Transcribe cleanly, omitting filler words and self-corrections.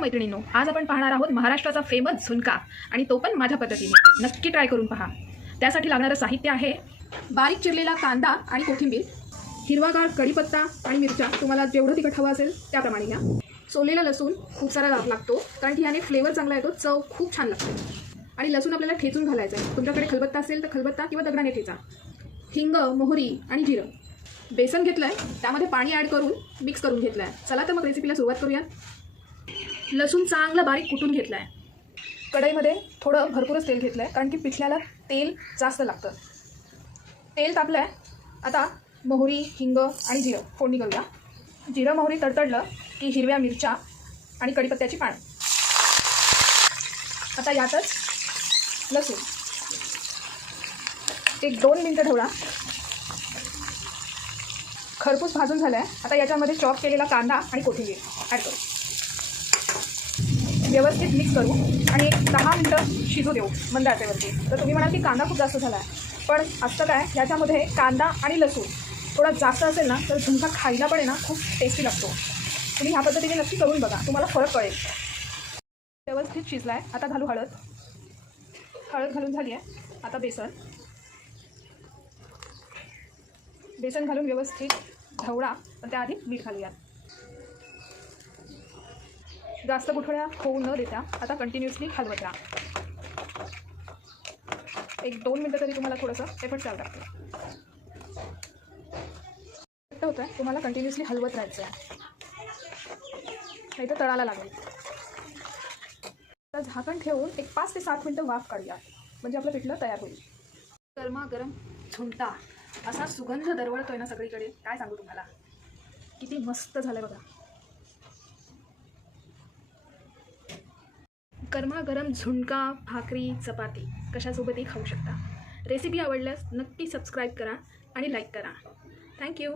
मैत्रिणींनो, आज आपण पाहणार आहोत महाराष्ट्राचा फेमस झुणका आणि तो पण माझ्या पद्धतीने। नक्की ट्राय करून पहा। त्यासाठी लागणारं साहित्य आहे बारीक चिरलेला कांदा आणि कोथिंबीर, हिरवागार कढीपत्ता आणि मिरच्या, तुम्हाला जेवढं तिखट हवं असेल त्याप्रमाणे घ्या। सोललेला लसूण खूप सारा लागतो कारण की याने फ्लेवर चांगला येतो, चव खूप छान लागते। आणि लसूण आपल्याला ठेचून घालायचं आहे, तुमच्याकडे खलबत्ता असेल तर खलबत्ता किंवा दगडाने ठेचा। हिंग, मोहरी आणि जिरं, बेसन घेतलंय, त्यामध्ये पाणी ॲड करून मिक्स करून घेतलंय। चला तर मग रेसिपीला सुरुवात करूया। लसूण चांगलं बारीक कुटून घेतलं आहे। कढईमध्ये थोडं भरपूरच तेल घेतलं आहे कारण की पिठल्याला तेल जास्त लागतं। तेल तापलं आहे, आता मोहरी, हिंग आणि जिरं फोडणी करूया। जिरं मोहरी तडतडलं की हिरव्या मिरच्या आणि कढीपत्त्याची पानं। आता यातच लसूण 1-2 मिनटं ढवळा। खरपूस भाजून झालं आहे, आता याच्यामध्ये चॉप केलेला कांदा आणि कोथिंबीर ॲड करू, व्यवस्थित मिक्स करू आणि 10 मिनटं शिजू देऊ मंद आचेवरती। तर तुम्ही म्हणाल की कांदा खूप जास्त झाला आहे, पण असतं काय, याच्यामध्ये कांदा आणि लसूण थोडा जास्त असेल ना तर झुणका खायला पण आहे ना खूप टेस्टी लागतो। तुम्ही ह्या पद्धतीने नक्की करून बघा, तुम्हाला फरक कळेल। व्यवस्थित शिजला आहे, आता घालू हळद। हळद घालून झाली आहे, आता बेसन घालून व्यवस्थित ढवळा, पण त्याआधी मीठ घालूयात। जास्त गुठळ्या होऊ न देता आता कंटिन्युअसली हलवत राहा। 1-2 मिनटं तरी तुम्हाला थोडंसं एफर्ट द्यावं लागतं। होतं आहे, तुम्हाला कंटिन्युअसली हलवत राहायचं आहे, नाही तर तळाला लागेल। तर झाकण ठेवून एक 5 ते 7 मिनटं वाफ काढूया, म्हणजे आपलं पिठलं तयार होईल। गरमागरम झुणका असा सुगंध दरवळतोय ना सगळीकडे, काय सांगू तुम्हाला, किती मस्त झालं बघा। गरमागरम झुणका, भाकरी, चपाती कशासोबतही खाऊ शकता। रेसिपी आवडल्यास नक्की सबस्क्राईब करा आणि लाईक करा। थँक्यू।